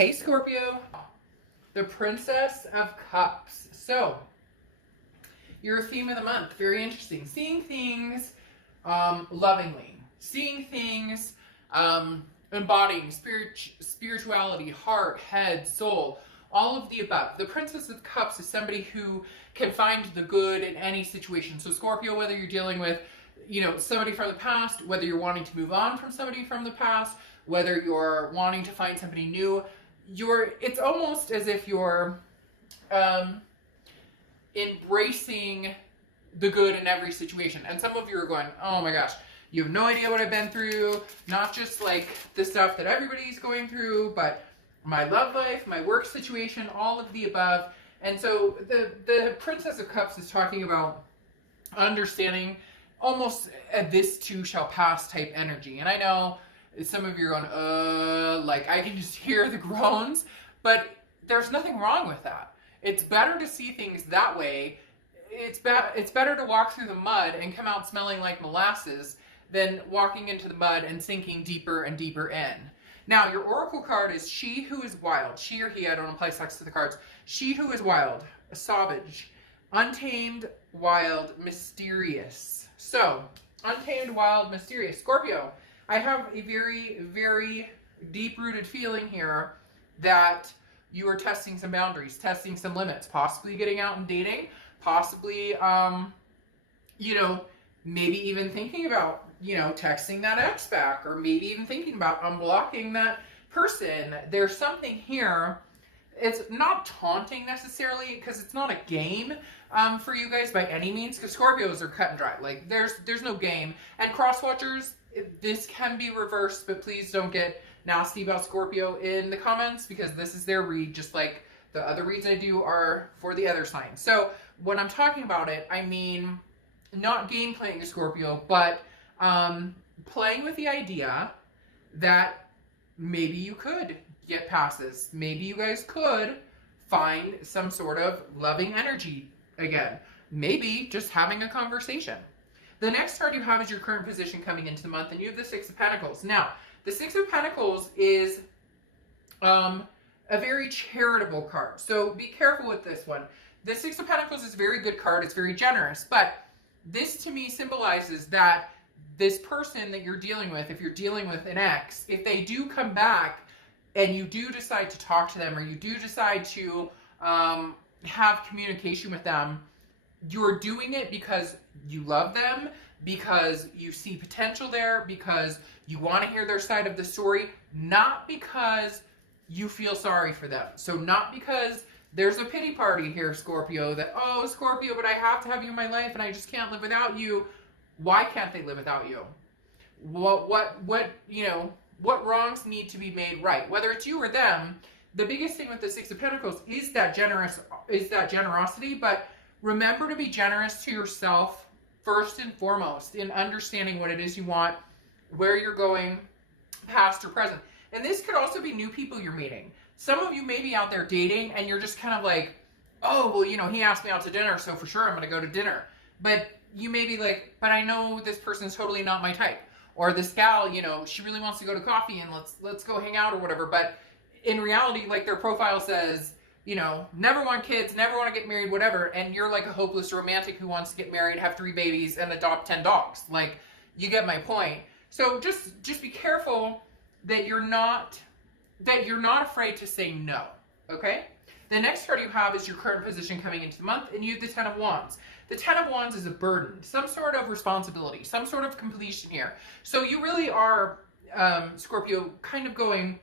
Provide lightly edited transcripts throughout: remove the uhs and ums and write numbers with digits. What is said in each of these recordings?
Hey Scorpio, the Princess of Cups. So, your theme of the month, very interesting. Seeing things lovingly. Seeing things embodying spirituality, heart, head, soul, all of the above. The Princess of Cups is somebody who can find the good in any situation. So Scorpio, whether you're dealing with, somebody from the past, whether you're wanting to move on from somebody from the past, whether you're wanting to find somebody new, it's almost as if you're embracing the good in every situation. And some of you are going, oh my gosh, you have no idea what I've been through. Not just like the stuff that everybody's going through, but my love life, my work situation, all of the above. And so the Princess of Cups is talking about understanding almost a this too shall pass type energy. And I know some of you are going, like I can just hear the groans, but there's nothing wrong with that. It's better to see things that way. It's better to walk through the mud and come out smelling like molasses than walking into the mud and sinking deeper and deeper in. Now, your oracle card is She Who Is Wild. She or he, I don't apply sex to the cards. She Who Is Wild, a savage, untamed, wild, mysterious. So, untamed, wild, mysterious. Scorpio, I have a very, very deep-rooted feeling here that you are testing some boundaries, testing some limits, possibly getting out and dating, possibly, maybe even thinking about, texting that ex back, or maybe even thinking about unblocking that person. There's something here. It's not taunting necessarily, because it's not a game for you guys by any means, because Scorpios are cut and dry. Like, there's no game. And cross-watchers, this can be reversed, but please don't get nasty about Scorpio in the comments, because this is their read, just like the other reads I do are for the other signs. So when I'm talking about it, I mean not game playing a Scorpio, but playing with the idea that maybe you could get past this. Maybe you guys could find some sort of loving energy again. Maybe just having a conversation. The next card you have is your current position coming into the month, and you have the Six of Pentacles. Now, the Six of Pentacles is a very charitable card. So be careful with this one. The Six of Pentacles is a very good card. It's very generous. But this to me symbolizes that this person that you're dealing with, if you're dealing with an ex, if they do come back and you do decide to talk to them, or you do decide to have communication with them, you're doing it because you love them, because you see potential there, because you want to hear their side of the story, not because you feel sorry for them. So not because there's a pity party here, Scorpio, that, oh, Scorpio, but I have to have you in my life and I just can't live without you. Why can't they live without you? What wrongs need to be made right? Whether it's you or them, the biggest thing with the Six of Pentacles is that generosity, but remember to be generous to yourself first and foremost in understanding what it is you want, where you're going, past or present. And this could also be new people you're meeting. Some of you may be out there dating and you're just kind of like, oh, well, he asked me out to dinner, so for sure I'm going to go to dinner. But you may be like, but I know this person's totally not my type. Or this gal, she really wants to go to coffee and let's go hang out or whatever. But in reality, like their profile says, never want kids, never want to get married, whatever. And you're like a hopeless romantic who wants to get married, have 3 babies, and adopt 10 dogs. Like, you get my point. So just be careful that you're not afraid to say no, okay? The next card you have is your current position coming into the month, and you have the Ten of Wands. The Ten of Wands is a burden, some sort of responsibility, some sort of completion here. So you really are, Scorpio, kind of going,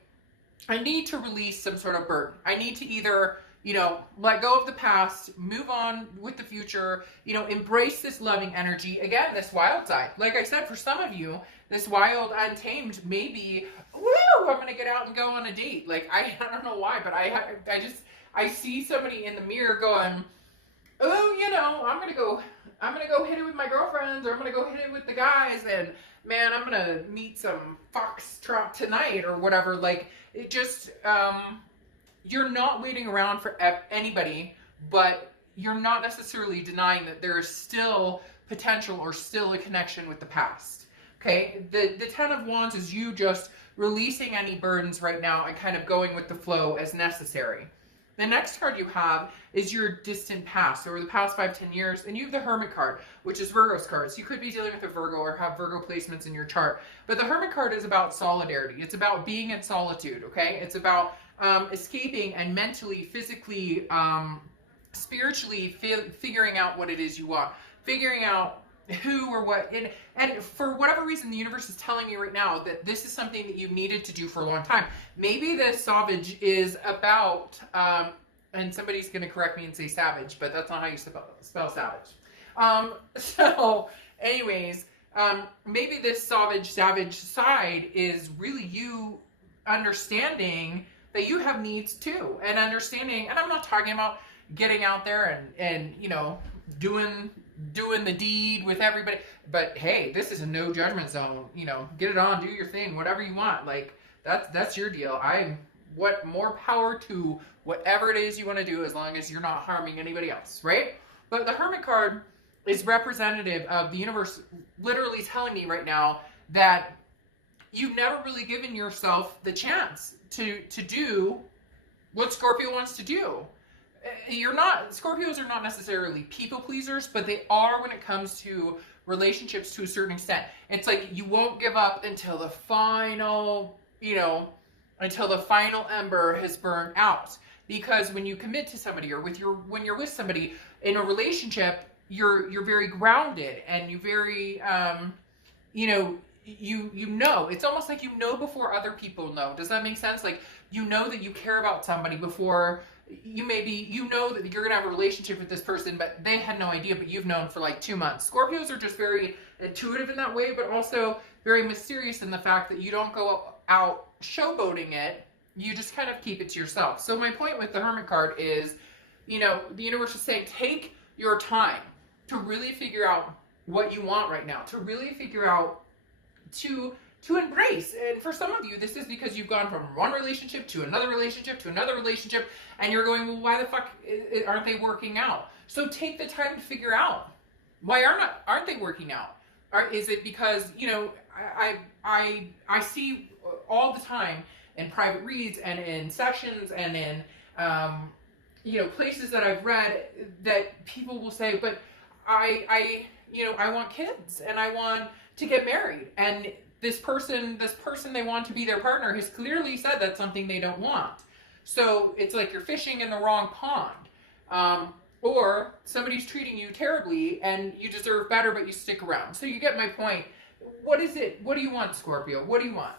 I need to release some sort of burden. I need to either, let go of the past, move on with the future, embrace this loving energy. Again, this wild side. Like I said, for some of you, this wild, untamed, maybe, woo, I'm going to get out and go on a date. Like, I don't know why, but I see somebody in the mirror going, oh, I'm going to go hit it with my girlfriends, or I'm going to go hit it with the guys, and man, I'm going to meet some foxtrot tonight or whatever. Like, it just, you're not waiting around for anybody, but you're not necessarily denying that there is still potential or still a connection with the past. Okay? The Ten of Wands is you just releasing any burdens right now and kind of going with the flow as necessary. The next card you have is your distant past, so over the past 5-10 years, and you have the Hermit card, which is Virgo's card. So you could be dealing with a Virgo or have Virgo placements in your chart. But the Hermit card is about solidarity. It's about being in solitude, okay? It's about escaping and mentally, physically, spiritually figuring out what it is you want, figuring out who or what, and for whatever reason, the universe is telling me right now that this is something that you needed to do for a long time. Maybe this Savage is about, and somebody's going to correct me and say savage, but that's not how you spell savage. So anyways, maybe this savage side is really you understanding that you have needs too, and understanding, and I'm not talking about getting out there and you know, doing the deed with everybody, but hey, this is a no judgment zone. You know, get it on, do your thing, whatever you want. Like that's your deal. What more power to whatever it is you want to do, as long as you're not harming anybody else, right? But the Hermit card is representative of the universe literally telling me right now that you've never really given yourself the chance to do what Scorpio wants to do. Scorpios are not necessarily people pleasers, but they are when it comes to relationships to a certain extent. It's like you won't give up until the final, until the final ember has burned out. Because when you commit to somebody, or when you're with somebody in a relationship, you're very grounded, and you very, you know, it's almost like you know before other people know. Does that make sense? Like, you know that you care about somebody before you know that you're going to have a relationship with this person, but they had no idea, but you've known for like 2 months. Scorpios are just very intuitive in that way, but also very mysterious in the fact that you don't go out showboating it. You just kind of keep it to yourself. So my point with the Hermit card is, the universe is saying, take your time to really figure out what you want right now, to really figure out, to embrace. And for some of you, this is because you've gone from one relationship to another relationship to another relationship, and you're going, well, why the fuck aren't they working out? So take the time to figure out, why aren't they working out? Or is it because, I see all the time in private reads and in sessions and in places that I've read, that people will say, but I want kids and I want to get married, and this person they want to be their partner has clearly said that's something they don't want. So it's like you're fishing in the wrong pond. Or somebody's treating you terribly and you deserve better, but you stick around. So you get my point. What is it? What do you want, Scorpio? What do you want?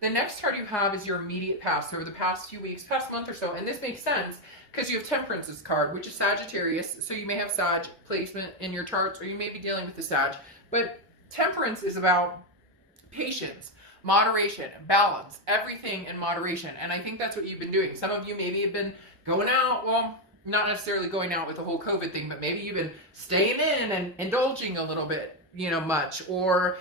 The next card you have is your immediate past, over the past few weeks, past month or so. And this makes sense because you have Temperance's card, which is Sagittarius. So you may have Sag placement in your charts, or you may be dealing with the Sag. But Temperance is about patience, moderation, balance, everything in moderation. And I think that's what you've been doing. Some of you maybe have been going out, well, not necessarily going out with the whole COVID thing, but maybe you've been staying in and indulging a little bit, much. Or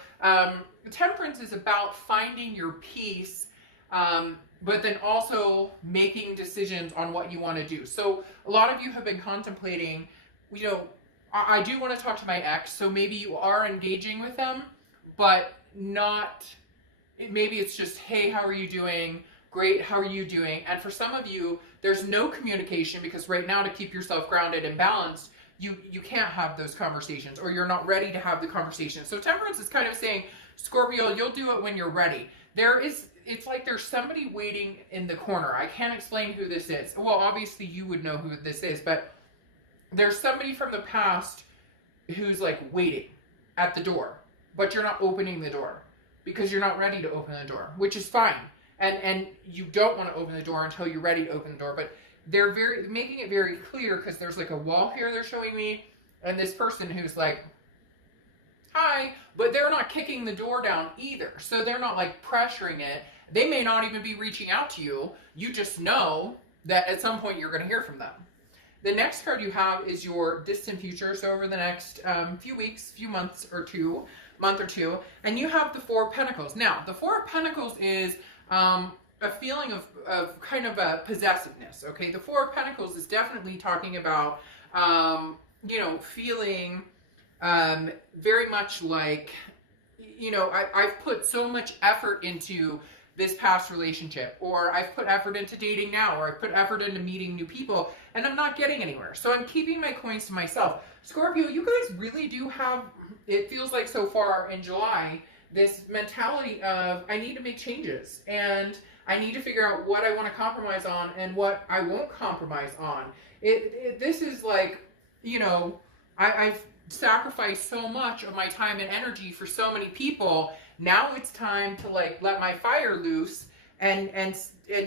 Temperance is about finding your peace, but then also making decisions on what you want to do. So a lot of you have been contemplating, I do want to talk to my ex, so maybe you are engaging with them, but maybe it's just, hey, how are you doing? Great, how are you doing? And for some of you, there's no communication, because right now, to keep yourself grounded and balanced, you can't have those conversations, or you're not ready to have the conversation. So Temperance is kind of saying, Scorpio, you'll do it when you're ready. It's like there's somebody waiting in the corner. I can't explain who this is. Well, obviously you would know who this is, but there's somebody from the past who's like waiting at the door, but you're not opening the door because you're not ready to open the door, which is fine. And you don't want to open the door until you're ready to open the door, but they're making it very clear, because there's like a wall here they're showing me, and this person who's like, hi, but they're not kicking the door down either. So they're not like pressuring it. They may not even be reaching out to you. You just know that at some point you're going to hear from them. The next card you have is your distant future. So over the next few weeks, month or two, and you have the Four of Pentacles. Now, the Four of Pentacles is a feeling of kind of a possessiveness. Okay, the Four of Pentacles is definitely talking about feeling very much like, I've put so much effort into this past relationship, or I've put effort into dating now, or I've put effort into meeting new people, and I'm not getting anywhere. So I'm keeping my coins to myself. Scorpio, you guys really do have, it feels like so far in July, this mentality of I need to make changes, and I need to figure out what I want to compromise on and what I won't compromise on. This is like, you know, I've sacrificed so much of my time and energy for so many people. Now it's time to like let my fire loose and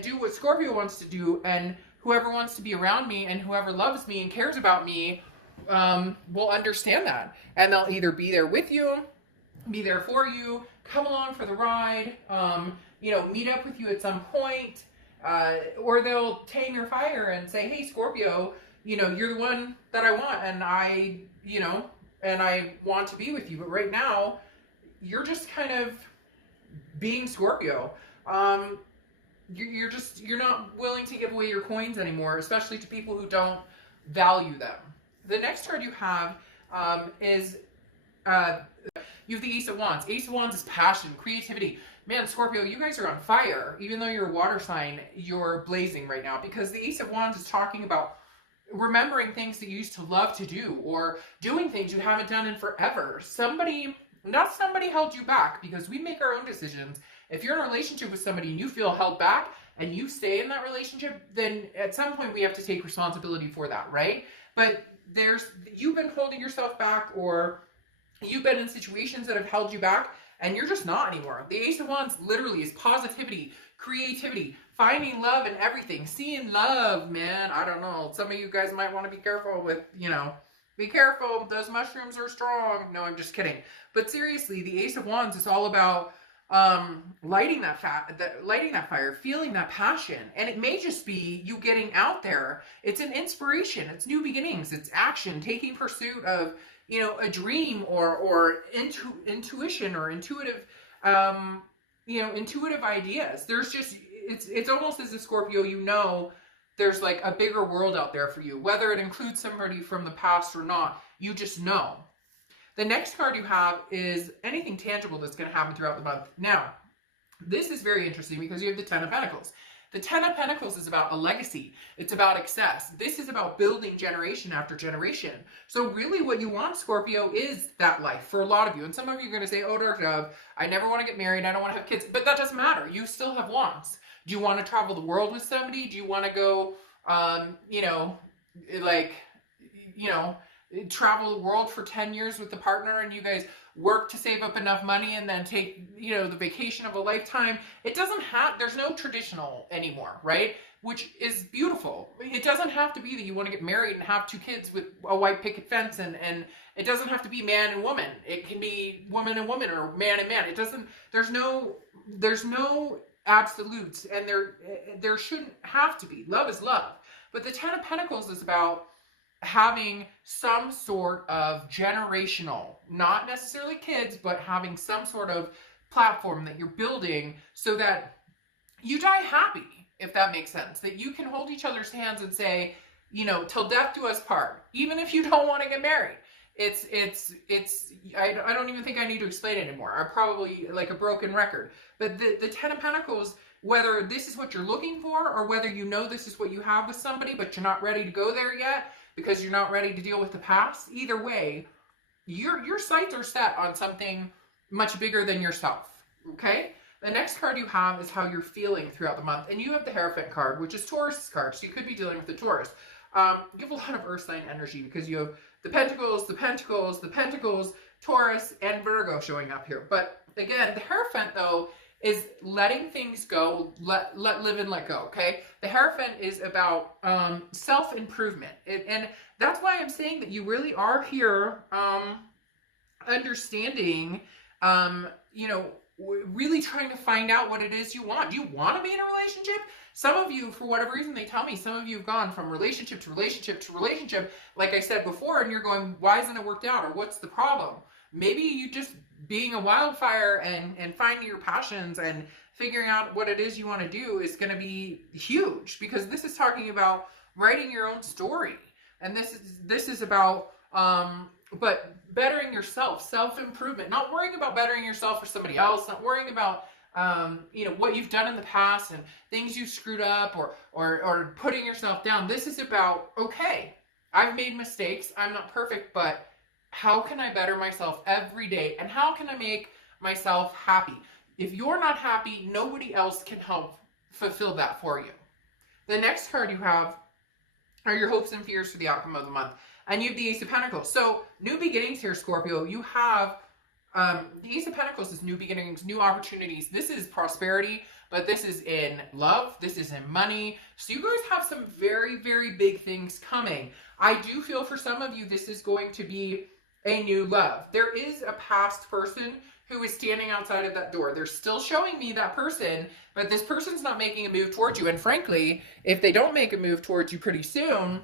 do what Scorpio wants to do, and whoever wants to be around me and whoever loves me and cares about me will understand that, and they'll either be there with you, be there for you, come along for the ride, you know, meet up with you at some point, or they'll tame your fire and say, hey, Scorpio, you know, you're the one that I want, and I, you know, and I want to be with you, but right now, you're just kind of being Scorpio. You're not willing to give away your coins anymore, especially to people who don't value them. The next card you have is you have the Ace of Wands. Ace of Wands is passion, creativity. Man, Scorpio, you guys are on fire. Even though you're a water sign, you're blazing right now, because the Ace of Wands is talking about remembering things that you used to love to do, or doing things you haven't done in forever. Not somebody held you back, because we make our own decisions. If you're in a relationship with somebody and you feel held back and you stay in that relationship, then at some point we have to take responsibility for that, right? But you've been holding yourself back, or you've been in situations that have held you back, and you're just not anymore. The Ace of Wands literally is positivity, creativity, finding love in everything, seeing love, man. I don't know. Some of you guys might want to be careful with, you know, be careful. Those mushrooms are strong. No, I'm just kidding. But seriously, the Ace of Wands is all about lighting that fire, feeling that passion. And it may just be you getting out there. It's an inspiration. It's new beginnings. It's action, taking pursuit of, you know, a dream, or intuition, or intuitive, you know, intuitive ideas. There's just, it's almost as a Scorpio, you know, there's like a bigger world out there for you, whether it includes somebody from the past or not, you just know. The next card you have is anything tangible that's going to happen throughout the month. Now, this is very interesting because you have the Ten of Pentacles. The Ten of Pentacles is about a legacy. It's about excess. This is about building generation after generation. So really what you want, Scorpio, is that life for a lot of you. And some of you are going to say, oh, Dark Dove, I never want to get married. I don't want to have kids. But that doesn't matter. You still have wants. Do you want to travel the world with somebody? Do you want to go, you know, like, you know, travel the world for 10 years with the partner, and you guys work to save up enough money and then take, you know, the vacation of a lifetime? It doesn't have, there's no traditional anymore, right? Which is beautiful. It doesn't have to be that you want to get married and have 2 kids with a white picket fence, and it doesn't have to be man and woman. It can be woman and woman, or man and man. It doesn't, there's no absolutes, and there shouldn't have to be. Love is love. But the Ten of Pentacles is about having some sort of generational, not necessarily kids, but having some sort of platform that you're building so that you die happy, if that makes sense. That you can hold each other's hands and say, you know, till death do us part, even if you don't want to get married. I don't even think I need to explain it anymore. I'm probably like a broken record. But the Ten of Pentacles, whether this is what you're looking for, or whether you know this is what you have with somebody, but you're not ready to go there yet because you're not ready to deal with the past, either way, your sights are set on something much bigger than yourself, okay? The next card you have is how you're feeling throughout the month. And you have the Hierophant card, which is Taurus card. So you could be dealing with the Taurus. You have a lot of earth sign energy because you have the Pentacles, the Pentacles, the Pentacles, Taurus, and Virgo showing up here. But again, the Hierophant, though, is letting things go, let live and let go, okay? The Hierophant is about self-improvement. And that's why I'm saying that you really are here understanding, you know, really trying to find out what it is you want. Do you want to be in a relationship? Some of you, for whatever reason, they tell me, some of you have gone from relationship to relationship to relationship, like I said before, and you're going, why isn't it worked out? Or what's the problem? Maybe you just being a wildfire and finding your passions and figuring out what it is you want to do is going to be huge, because this is talking about writing your own story. And this is about, but bettering yourself, self-improvement, not worrying about bettering yourself for somebody else, not worrying about, you know, what you've done in the past and things you screwed up, or putting yourself down. This is about, okay, I've made mistakes. I'm not perfect, but how can I better myself every day? And how can I make myself happy? If you're not happy, nobody else can help fulfill that for you. The next card you have are your hopes and fears for the outcome of the month. And you have the Ace of Pentacles. So new beginnings here, Scorpio. You have the Ace of Pentacles is new beginnings, new opportunities. This is prosperity, but this is in love. This is in money. So you guys have some very, very big things coming. I do feel for some of you, this is going to be a new love. There is a past person who is standing outside of that door. They're still showing me that person, but this person's not making a move towards you. And frankly, if they don't make a move towards you pretty soon,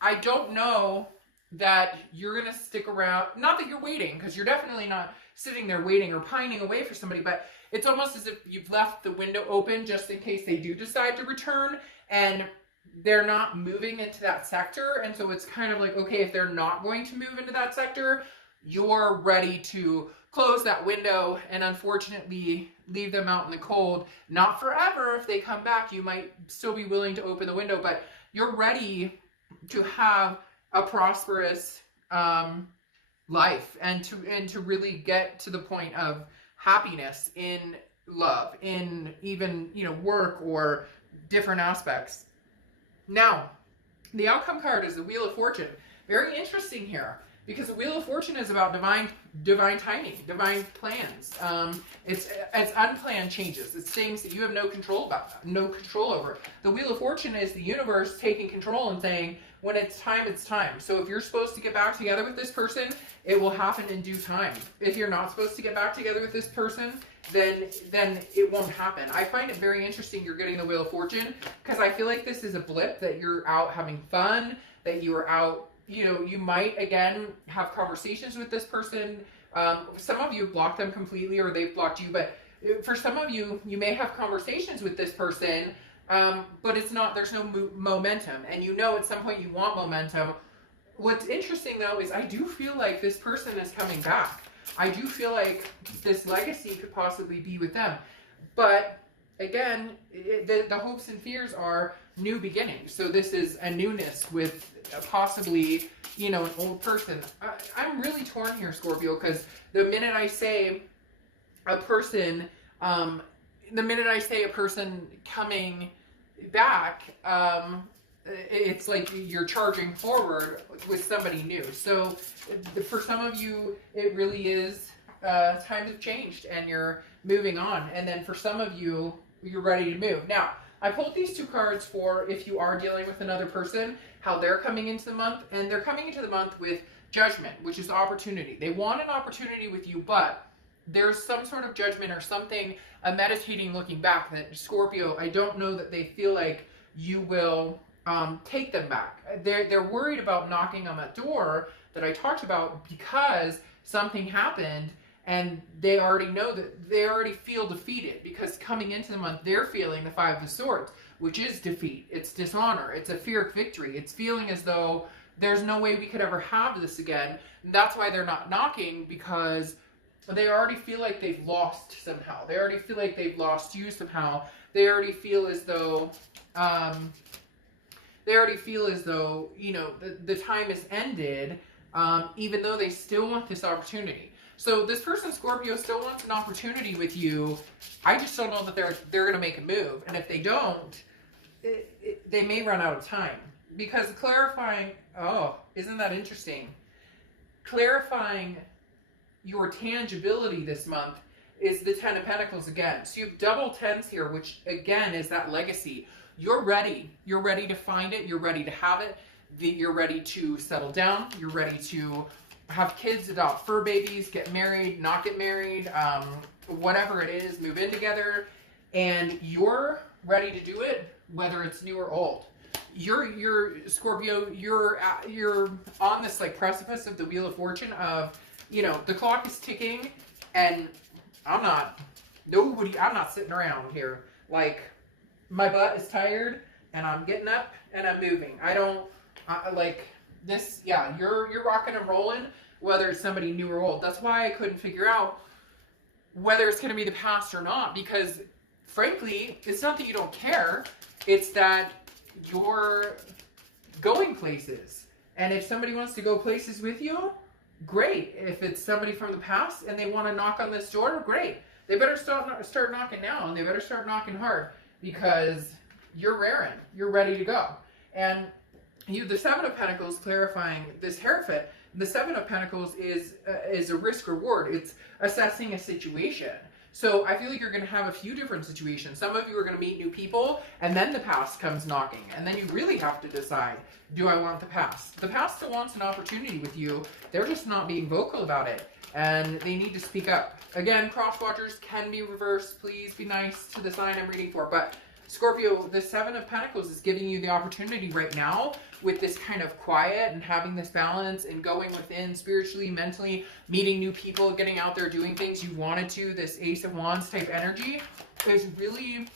I don't know that you're going to stick around. Not that you're waiting, because you're definitely not sitting there waiting or pining away for somebody, but it's almost as if you've left the window open just in case they do decide to return, and they're not moving into that sector. And so it's kind of like, okay, if they're not going to move into that sector, you're ready to close that window and unfortunately leave them out in the cold. Not forever. If they come back, you might still be willing to open the window, but you're ready to have a prosperous life and to really get to the point of happiness in love, in even, you know, work or different aspects. Now, the outcome card is the Wheel of Fortune. Very interesting here, because the Wheel of Fortune is about divine timing, divine plans. It's unplanned changes. It's things that you have no control about, no control over. The Wheel of Fortune is the universe taking control and saying, when it's time, it's time. So if you're supposed to get back together with this person, it will happen in due time. If you're not supposed to get back together with this person, then it won't happen. I find it very interesting you're getting the Wheel of Fortune, because I feel like this is a blip, that you're out having fun, that you are out, you know, you might, again, have conversations with this person. Some of you block them completely, or they've blocked you, but for some of you, you may have conversations with this person, but it's not, there's no momentum, and you know at some point you want momentum. What's interesting though is I do feel like this person is coming back. I do feel like this legacy could possibly be with them. But again, the hopes and fears are new beginnings. So this is a newness with possibly, you know, an old person. I'm really torn here, Scorpio, because the minute I say a person, coming back, it's like you're charging forward with somebody new. So for some of you, it really is times have changed and you're moving on. And then for some of you, you're ready to move. Now, I pulled these two cards for if you are dealing with another person, how they're coming into the month. And they're coming into the month with judgment, which is opportunity. They want an opportunity with you, but there's some sort of judgment or something, a meditating looking back, that Scorpio, I don't know that they feel like you will take them back. They're worried about knocking on that door that I talked about, because something happened and they already know that they already feel defeated, because coming into the month, they're feeling the Five of Swords, which is defeat. It's dishonor. It's a fear of victory. It's feeling as though there's no way we could ever have this again. And that's why they're not knocking, because they already feel like they've lost somehow. They already feel like they've lost you somehow. They already feel as though, you know, the time has ended, even though they still want this opportunity. So this person, Scorpio, still wants an opportunity with you. I just don't know that they're going to make a move. And if they don't, they may run out of time. Because clarifying, oh, isn't that interesting? Clarifying your tangibility this month is the Ten of Pentacles again. So you have double tens here, which again is that legacy. You're ready. You're ready to find it. You're ready to have it. You're ready to settle down. You're ready to have kids, adopt fur babies, get married, not get married, whatever it is, move in together. And you're ready to do it, whether it's new or old. You're Scorpio, you're on this like precipice of the Wheel of Fortune of, you know, the clock is ticking, and I'm not sitting around here. Like, my butt is tired, and I'm getting up, and I'm moving. Like this, yeah, you're rocking and rolling, whether it's somebody new or old. That's why I couldn't figure out whether it's going to be the past or not, because frankly, it's not that you don't care, it's that you're going places. And if somebody wants to go places with you, great. If it's somebody from the past and they want to knock on this door, great. They better start knocking now, and they better start knocking hard, because you're raring. You're ready to go. And the Seven of Pentacles, clarifying this Hierophant, the Seven of Pentacles is a risk reward. It's assessing a situation. So I feel like you're going to have a few different situations. Some of you are going to meet new people, and then the past comes knocking. And then you really have to decide, do I want the past? The past still wants an opportunity with you. They're just not being vocal about it. And they need to speak up. Again, cross watchers can be reversed. Please be nice to the sign I'm reading for. But Scorpio, the Seven of Pentacles is giving you the opportunity right now with this kind of quiet and having this balance and going within spiritually, mentally, meeting new people, getting out there, doing things you wanted to. This Ace of Wands type energy is really,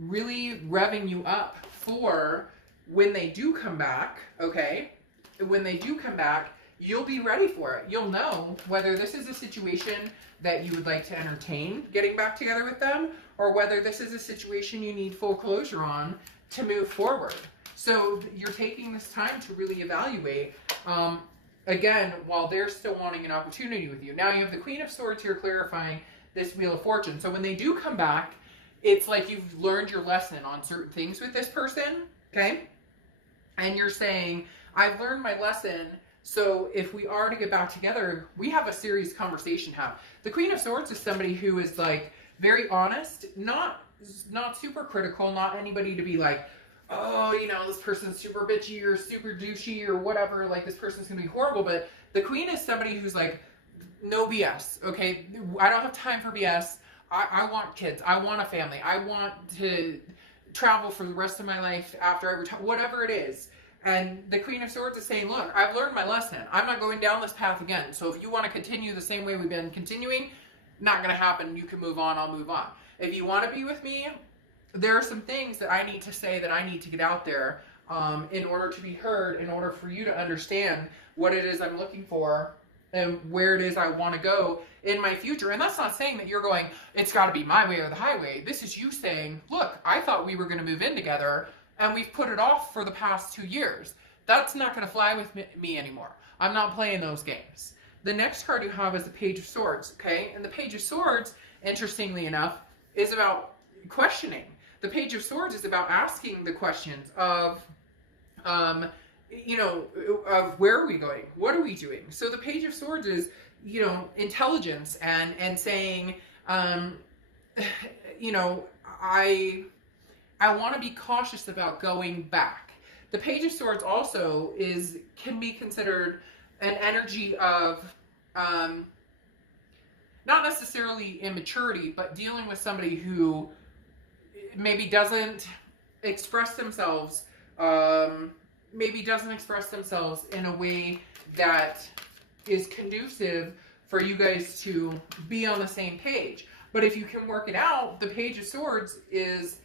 really revving you up for when they do come back, okay? When they do come back, you'll be ready for it. You'll know whether this is a situation that you would like to entertain getting back together with them, or whether this is a situation you need full closure on to move forward. So you're taking this time to really evaluate, again, while they're still wanting an opportunity with you. Now you have the Queen of Swords here clarifying this Wheel of Fortune. So when they do come back, it's like you've learned your lesson on certain things with this person, okay? And you're saying, I've learned my lesson, so if we are to get back together, we have a serious conversation to have. The Queen of Swords is somebody who is like very honest, not super critical, not anybody to be like, oh, you know, this person's super bitchy or super douchey or whatever, like this person's gonna be horrible. But the Queen is somebody who's like, no BS, okay? I don't have time for BS. I want kids. I want a family. I want to travel for the rest of my life after I retire, whatever it is. And the Queen of Swords is saying, look, I've learned my lesson. I'm not going down this path again. So if you want to continue the same way we've been continuing, not going to happen. You can move on. I'll move on. If you want to be with me, there are some things that I need to say, that I need to get out there in order to be heard, in order for you to understand what it is I'm looking for and where it is I want to go in my future. And that's not saying that you're going, it's got to be my way or the highway. This is you saying, look, I thought we were going to move in together, and we've put it off for the past 2 years. That's not going to fly with me anymore. I'm not playing those games. The next card you have is the Page of Swords, okay? And the Page of Swords, interestingly enough, is about questioning. The Page of Swords is about asking the questions of, you know, of where are we going? What are we doing? So the Page of Swords is, you know, intelligence and saying, you know, I want to be cautious about going back. The Page of Swords also can be considered an energy of not necessarily immaturity, but dealing with somebody who maybe doesn't express themselves, in a way that is conducive for you guys to be on the same page. But if you can work it out, the Page of Swords is,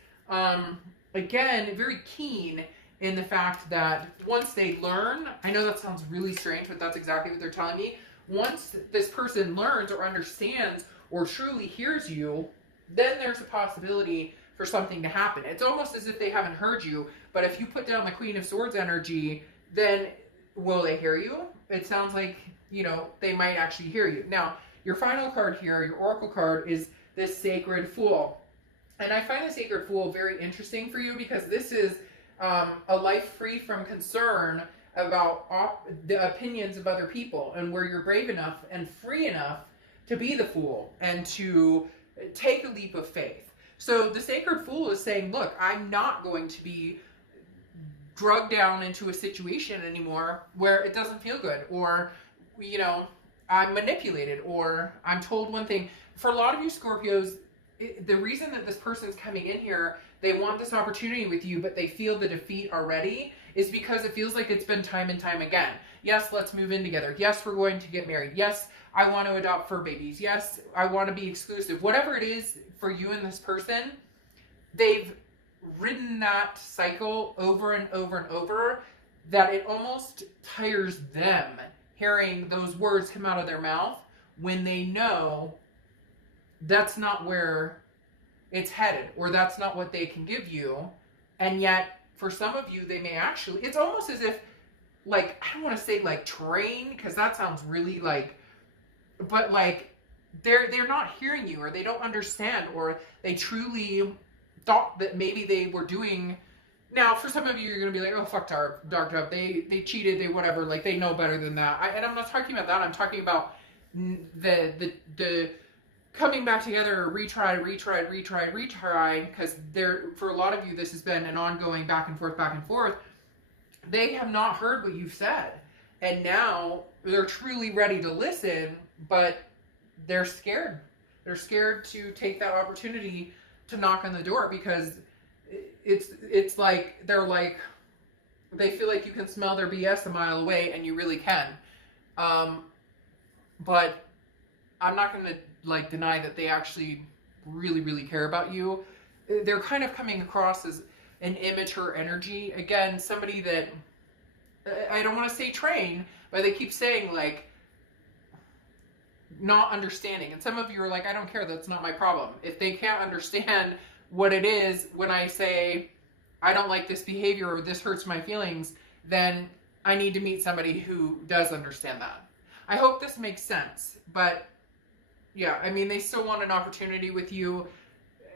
again, very keen in the fact that once they learn, I know that sounds really strange, but that's exactly what they're telling me. Once this person learns or understands or truly hears you, then there's a possibility for something to happen. It's almost as if they haven't heard you, but if you put down the Queen of Swords energy, then will they hear you? It sounds like, you know, they might actually hear you. Now, your final card here, your Oracle card, is this Sacred Fool. And I find the Sacred Fool very interesting for you because this is a life free from concern about the opinions of other people, and where you're brave enough and free enough to be the fool and to take a leap of faith. So the Sacred Fool is saying, look, I'm not going to be drugged down into a situation anymore where it doesn't feel good, or, you know, I'm manipulated, or I'm told one thing. For a lot of you Scorpios, the reason that this person's coming in here, they want this opportunity with you, but they feel the defeat already, is because it feels like it's been time and time again. Yes, let's move in together. Yes, we're going to get married. Yes, I want to adopt fur babies. Yes, I want to be exclusive. Whatever it is for you and this person, they've ridden that cycle over and over and over, that it almost tires them hearing those words come out of their mouth when they know that's not where it's headed, or that's not what they can give you. And yet, for some of you, they may actually, it's almost as if, like, I don't want to say like train, because that sounds really like, but like, they're not hearing you, or they don't understand, or they truly thought that maybe they were doing. Now, for some of you, you're gonna be like, "Oh, fuck, dark dove. They cheated. They whatever. Like they know better than that." And I'm not talking about that. I'm talking about the coming back together, retry. Because there, for a lot of you, this has been an ongoing back and forth. They have not heard what you've said, and now they're truly ready to listen, but they're scared. They're scared to take that opportunity to knock on the door, because it's like they feel like you can smell their BS a mile away, and you really can. But I'm not going to like deny that they actually really care about you. They're kind of coming across as an immature energy. Again, somebody that, I don't want to say train, but they keep saying like not understanding. And some of you are like, I don't care, that's not my problem. If they can't understand what it is when I say I don't like this behavior or this hurts my feelings, then I need to meet somebody who does understand that. I hope this makes sense. But yeah, I mean, they still want an opportunity with you.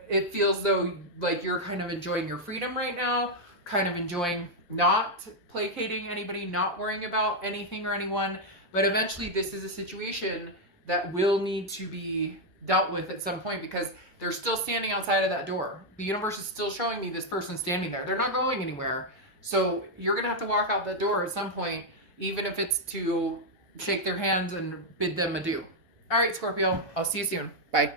It feels though like you're kind of enjoying your freedom right now, kind of enjoying not placating anybody, not worrying about anything or anyone. But eventually this is a situation that will need to be dealt with at some point, because they're still standing outside of that door. The universe is still showing me this person standing there. They're not going anywhere. So you're going to have to walk out that door at some point, even if it's to shake their hands and bid them adieu. All right, Scorpio, I'll see you soon. Bye.